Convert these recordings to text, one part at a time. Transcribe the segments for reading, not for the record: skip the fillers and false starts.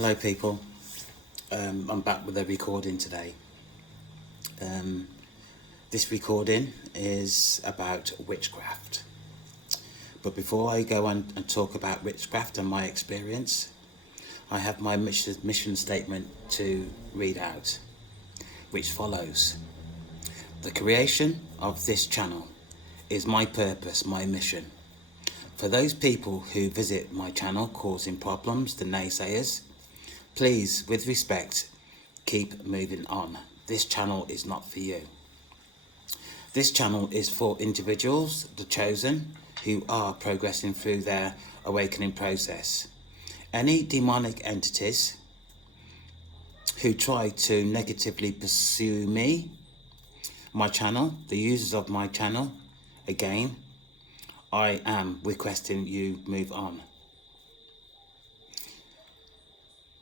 Hello people, I'm back with a recording today. This recording is about witchcraft. But before I go on and talk about witchcraft and my experience, I have my mission statement to read out, which follows. The creation of this channel is my purpose, my mission. For those people who visit my channel causing problems, the naysayers, please, with respect, keep moving on. This channel is not for you. This channel is for individuals, the chosen, who are progressing through their awakening process. Any demonic entities who try to negatively pursue me, my channel, the users of my channel, again, I am requesting you move on.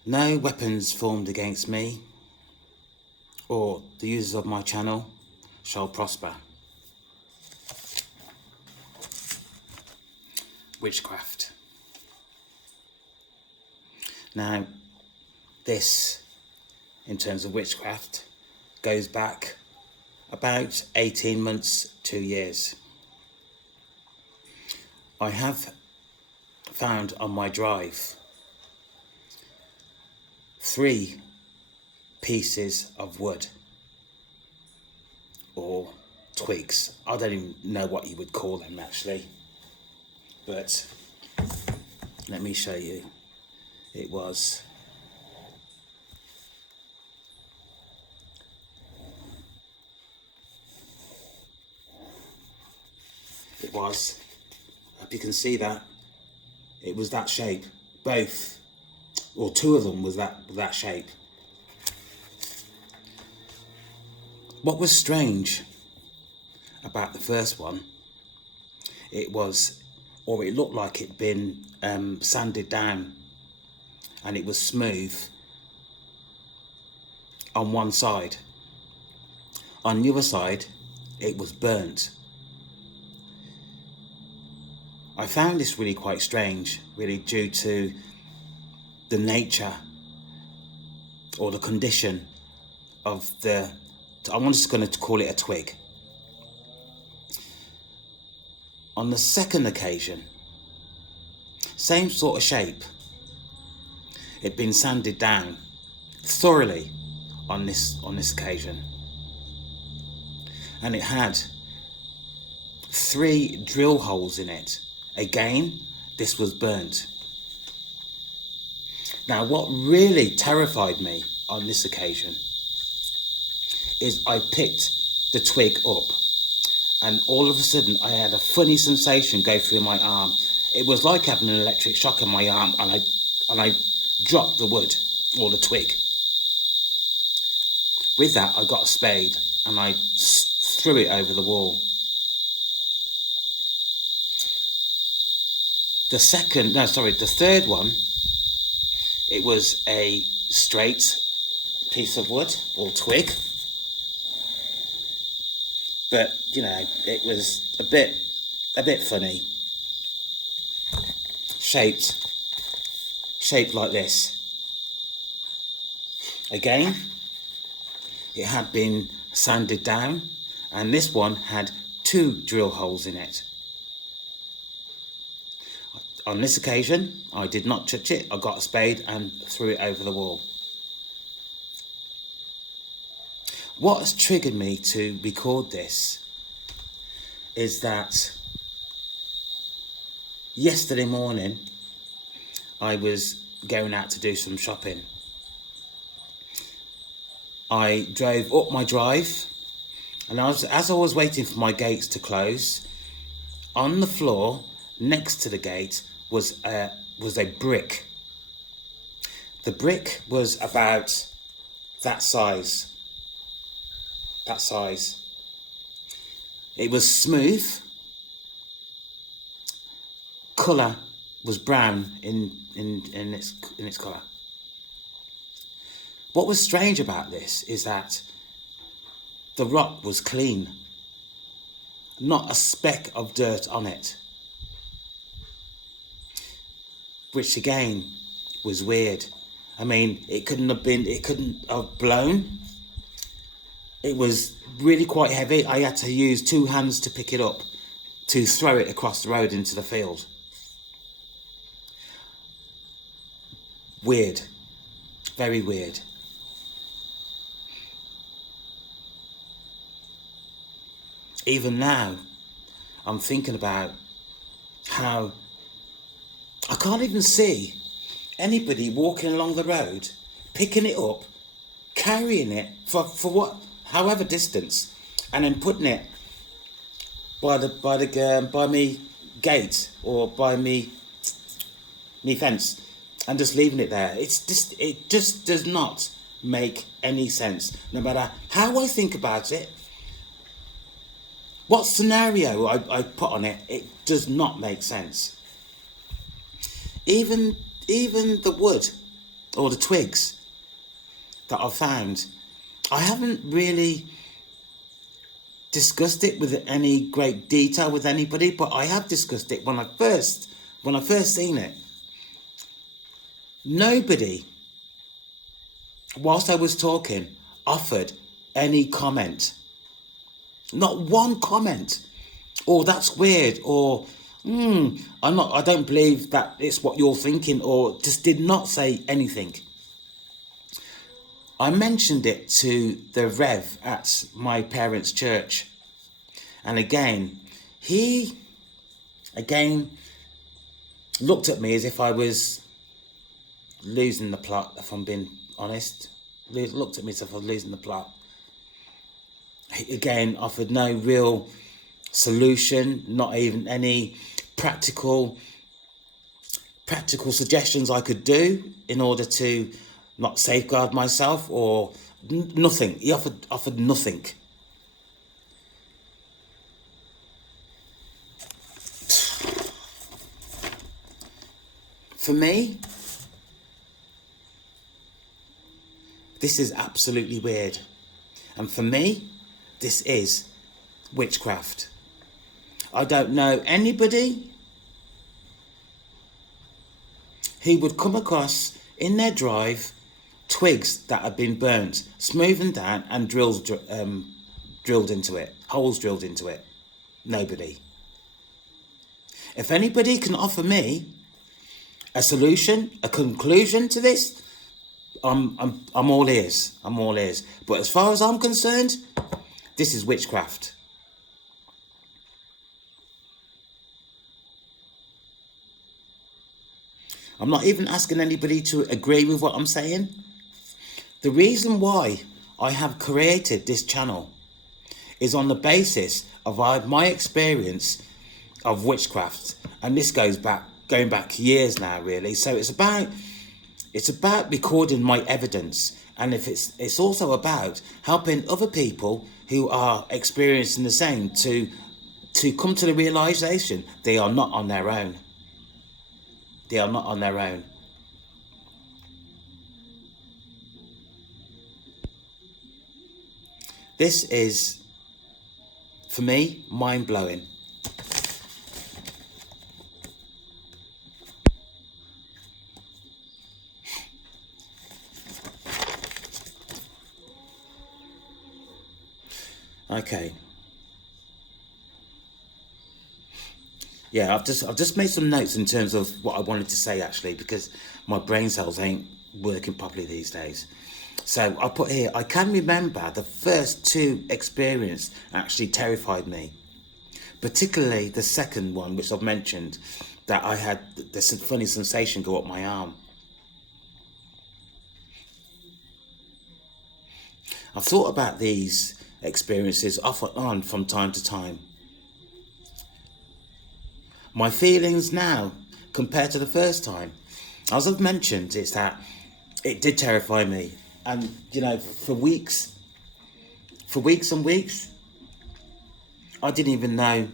No weapons formed against me or the users of my channel shall prosper. Witchcraft. Now, this, in terms of witchcraft, goes back about 18 months, 2 years. I have found on my drive 3 pieces of wood or twigs. I don't even know what you would call them actually, but let me show you. It was I hope you can see that. It was that shape. Both, or 2 of them was that shape. What was strange about the first one, it looked like it'd been sanded down, and it was smooth on one side. On the other side, it was burnt. I found this really quite strange, really due to the nature or the condition of I'm just going to call it a twig. On the second occasion, same sort of shape. It'd been sanded down thoroughly on this occasion, and it had 3 drill holes in it. Again, this was burnt. Now, what really terrified me on this occasion is I picked the twig up, and all of a sudden I had a funny sensation go through my arm. It was like having an electric shock in my arm, and I dropped the wood or the twig. With that, I got a spade and I threw it over the wall. The third one, it was a straight piece of wood or twig, but you know, it was a bit funny, shaped like this. Again, it had been sanded down, and this one had 2 drill holes in it. On this occasion, I did not touch it. I got a spade and threw it over the wall. What has triggered me to record this is that yesterday morning, I was going out to do some shopping. I drove up my drive, and as I was waiting for my gates to close, on the floor next to the gate was a brick. The brick was about that size. It was smooth. Colour was brown in its colour. What was strange about this is that the rock was clean. Not a speck of dirt on it. Which again was weird. I mean, it couldn't have blown. It was really quite heavy. I had to use 2 hands to pick it up, to throw it across the road into the field. Weird. Very weird. Even now, I'm thinking about how I can't even see anybody walking along the road, picking it up, carrying it for what, however distance, and then putting it by me gate or by me fence, and just leaving it there. It just does not make any sense. No matter how I think about it, what scenario I put on it, it does not make sense. Even the wood or the twigs that I've found, I haven't really discussed it with any great detail with anybody, but I have discussed it when I first seen it. Nobody, whilst I was talking, offered any comment. Not one comment. Or that's weird, or I don't believe that it's what you're thinking, or just did not say anything. I mentioned it to the Rev at my parents' church, and he looked at me as if I was losing the plot, if I'm being honest. Looked at me as if I was losing the plot. He again offered no real solution, not even any practical suggestions I could do in order to not safeguard myself, or nothing. He offered nothing. For me, this is absolutely weird. And for me, this is witchcraft. I don't know anybody who would come across in their drive twigs that have been burnt, smoothened down, and drilled into it, holes drilled into it. Nobody. If anybody can offer me a solution, a conclusion to this, I'm all ears. I'm all ears. But as far as I'm concerned, this is witchcraft. I'm not even asking anybody to agree with what I'm saying. The reason why I have created this channel is on the basis of my experience of witchcraft, and this going back years now, really. So it's about recording my evidence, and if it's also about helping other people who are experiencing the same to come to the realization they are not on their own. They are not on their own. This is, for me, mind-blowing. Okay. Yeah, I've just made some notes in terms of what I wanted to say, actually, because my brain cells ain't working properly these days. So I put here, I can remember the first 2 experiences actually terrified me. Particularly the second one, which I've mentioned, that I had this funny sensation go up my arm. I've thought about these experiences off and on from time to time. My feelings now, compared to the first time, as I've mentioned, it's that it did terrify me. And, for weeks and weeks, I didn't even know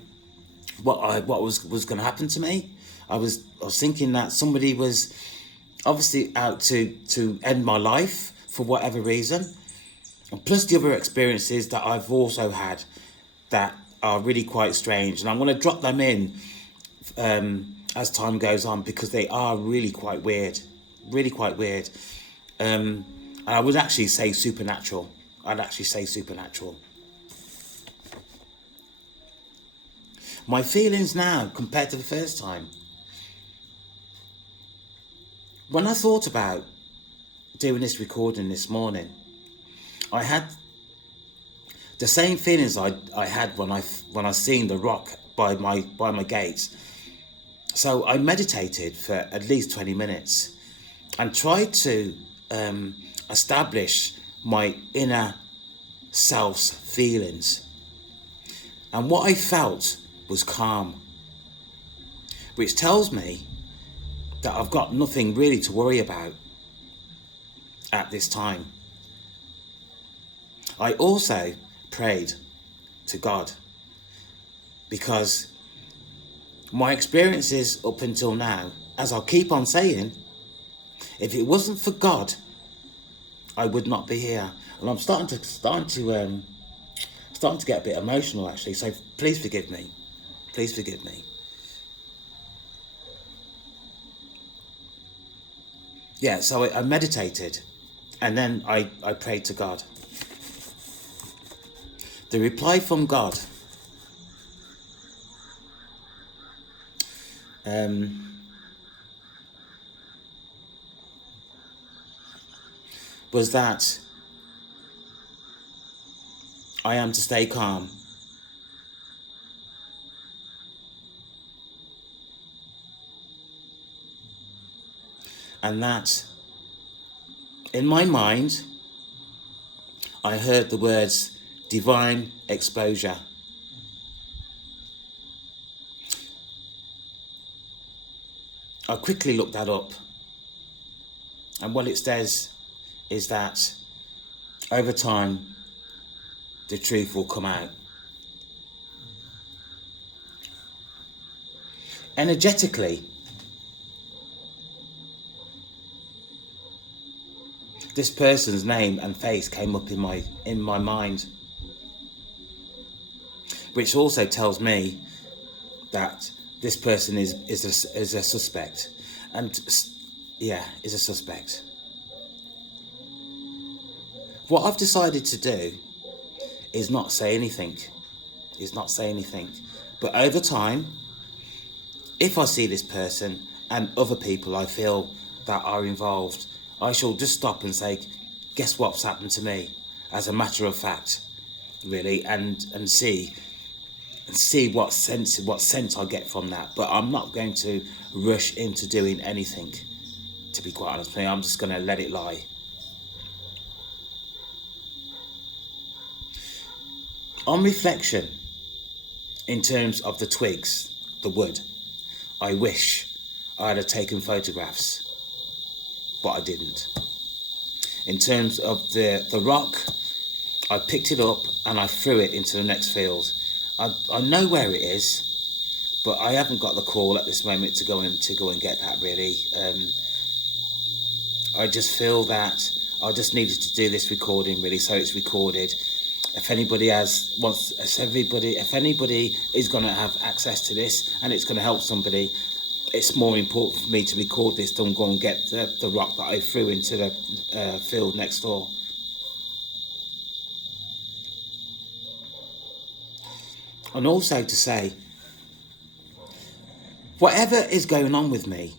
what was going to happen to me. I was thinking that somebody was obviously out to end my life for whatever reason. And plus the other experiences that I've also had that are really quite strange. And I'm going to drop them in as time goes on, because they are really quite weird. Really quite weird. I would actually say supernatural. I'd actually say supernatural. My feelings now compared to the first time. When I thought about doing this recording this morning, I had the same feelings I had when I seen the rock by my gates. So I meditated for at least 20 minutes and tried to establish my inner self's feelings. And what I felt was calm, which tells me that I've got nothing really to worry about at this time. I also prayed to God, because my experiences up until now, as I'll keep on saying, if it wasn't for God, I would not be here. And I'm starting to get a bit emotional, actually. So please forgive me. Please forgive me. Yeah, so I meditated, and then I prayed to God. The reply from God was that I am to stay calm, and that in my mind I heard the words divine exposure. I quickly looked that up, and what it says is that over time the truth will come out. Energetically, this person's name and face came up in my mind, which also tells me that this person is a suspect, and yeah, is a suspect. What I've decided to do is not say anything. But over time, if I see this person and other people I feel that are involved, I shall just stop and say, guess what's happened to me? As a matter of fact, really, and see what sense I get from that. But I'm not going to rush into doing anything, to be quite honest with you. I'm just going to let it lie. On reflection, in terms of the twigs, the wood, I wish I had taken photographs, but I didn't. In terms of the rock, I picked it up and I threw it into the next field. I know where it is, but I haven't got the call at this moment to go and get that, really. I just feel that I just needed to do this recording, really, so it's recorded. If anybody is going to have access to this and it's going to help somebody, it's more important for me to record this than go and get the rock that I threw into the field next door. And also to say, whatever is going on with me,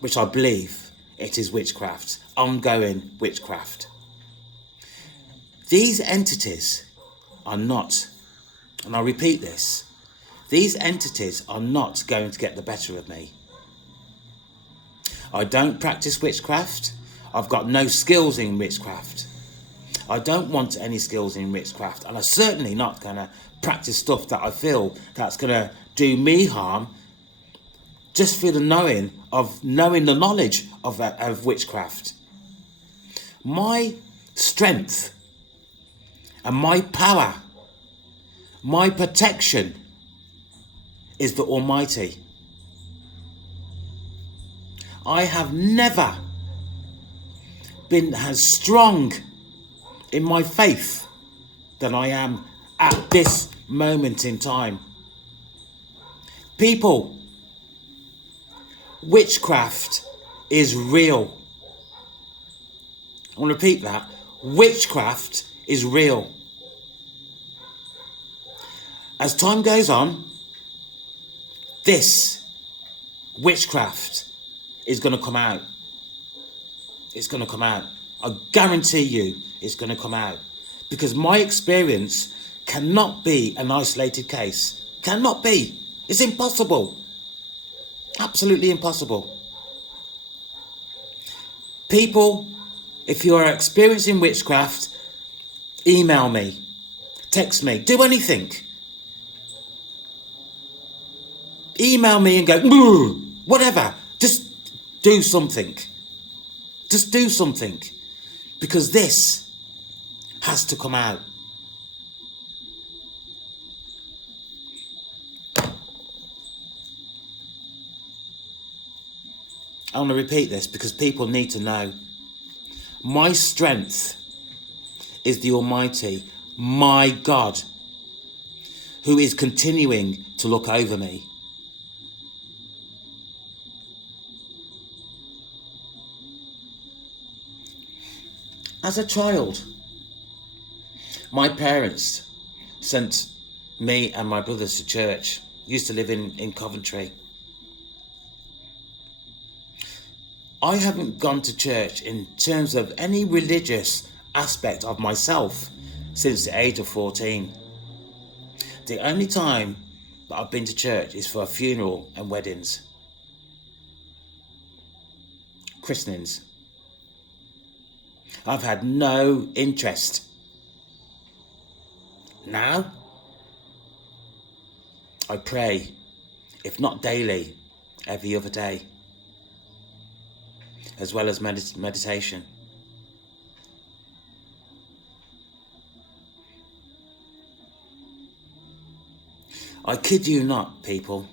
which I believe it is witchcraft, ongoing witchcraft, these entities are not, and I repeat this, these entities are not going to get the better of me. I don't practice witchcraft. I've got no skills in witchcraft. I don't want any skills in witchcraft, and I'm certainly not going to practice stuff that I feel that's going to do me harm, just for the knowing the knowledge of witchcraft. My strength and my power, my protection is the Almighty. I have never been as strong in my faith than I am at this moment in time. People, witchcraft is real. I want to repeat that. Witchcraft is real. As time goes on, this witchcraft is going to come out. It's going to come out. I guarantee you it's going to come out. Because my experience cannot be an isolated case. Cannot be. It's impossible. Absolutely impossible. People, if you are experiencing witchcraft, email me, text me, do anything. Email me and go, whatever. Just do something. Just do something. Because this has to come out. I want to repeat this because people need to know. My strength is the Almighty, my God, who is continuing to look over me. As a child, my parents sent me and my brothers to church. Used to live in Coventry. I haven't gone to church in terms of any religious aspect of myself since the age of 14. The only time that I've been to church is for a funeral and weddings. Christenings. I've had no interest. Now, I pray, if not daily, every other day, as well as meditation. I kid you not, people.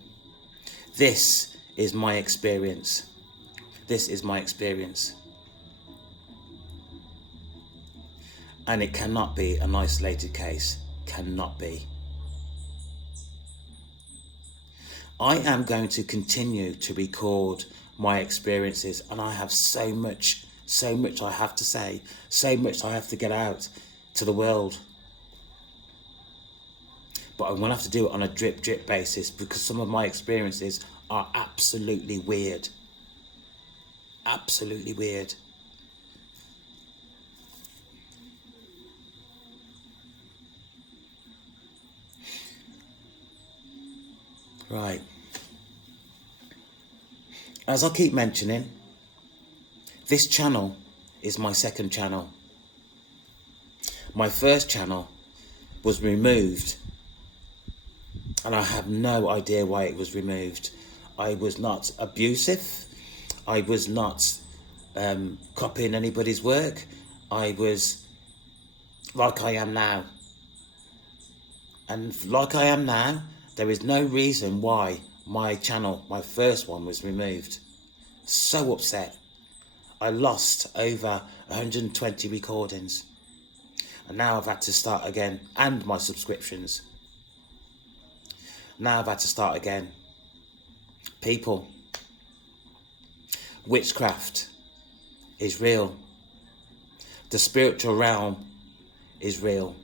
This is my experience. This is my experience. And it cannot be an isolated case. Cannot be. I am going to continue to record my experiences, and I have so much I have to say, so much I have to get out to the world. But I'm going to have to do it on a drip basis because some of my experiences are absolutely weird. Absolutely weird. Right. As I keep mentioning, this channel is my second channel. My first channel was removed, and I have no idea why it was removed. I was not abusive. I was not copying anybody's work. I was like I am now. And like I am now, there is no reason why my channel, my first one, was removed. So upset. I lost over 120 recordings. And now I've had to start again. And my subscriptions. Now I've had to start again. People. Witchcraft is real. The spiritual realm is real.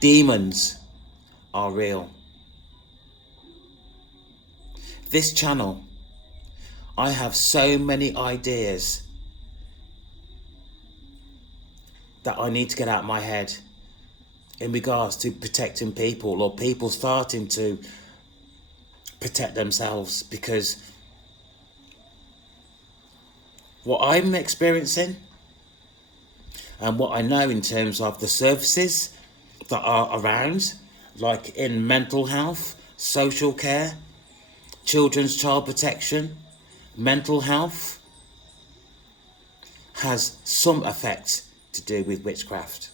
Demons are real. This channel, I have so many ideas that I need to get out of my head in regards to protecting people, or people starting to protect themselves, because what I'm experiencing and what I know in terms of the services that are around, like in mental health, social care, children's child protection, mental health, has some effect to do with witchcraft.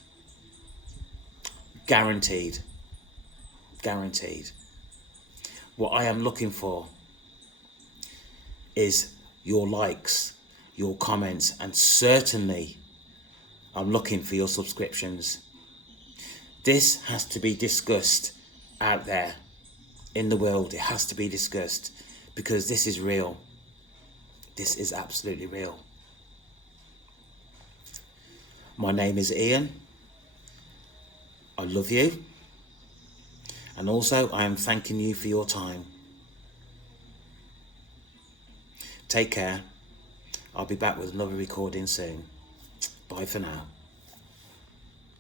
Guaranteed. Guaranteed. What I am looking for is your likes, your comments, and certainly I'm looking for your subscriptions. This has to be discussed out there in the world. It has to be discussed because this is real. This is absolutely real. My name is Ian. I love you. And also I am thanking you for your time. Take care. I'll be back with another recording soon. Bye for now.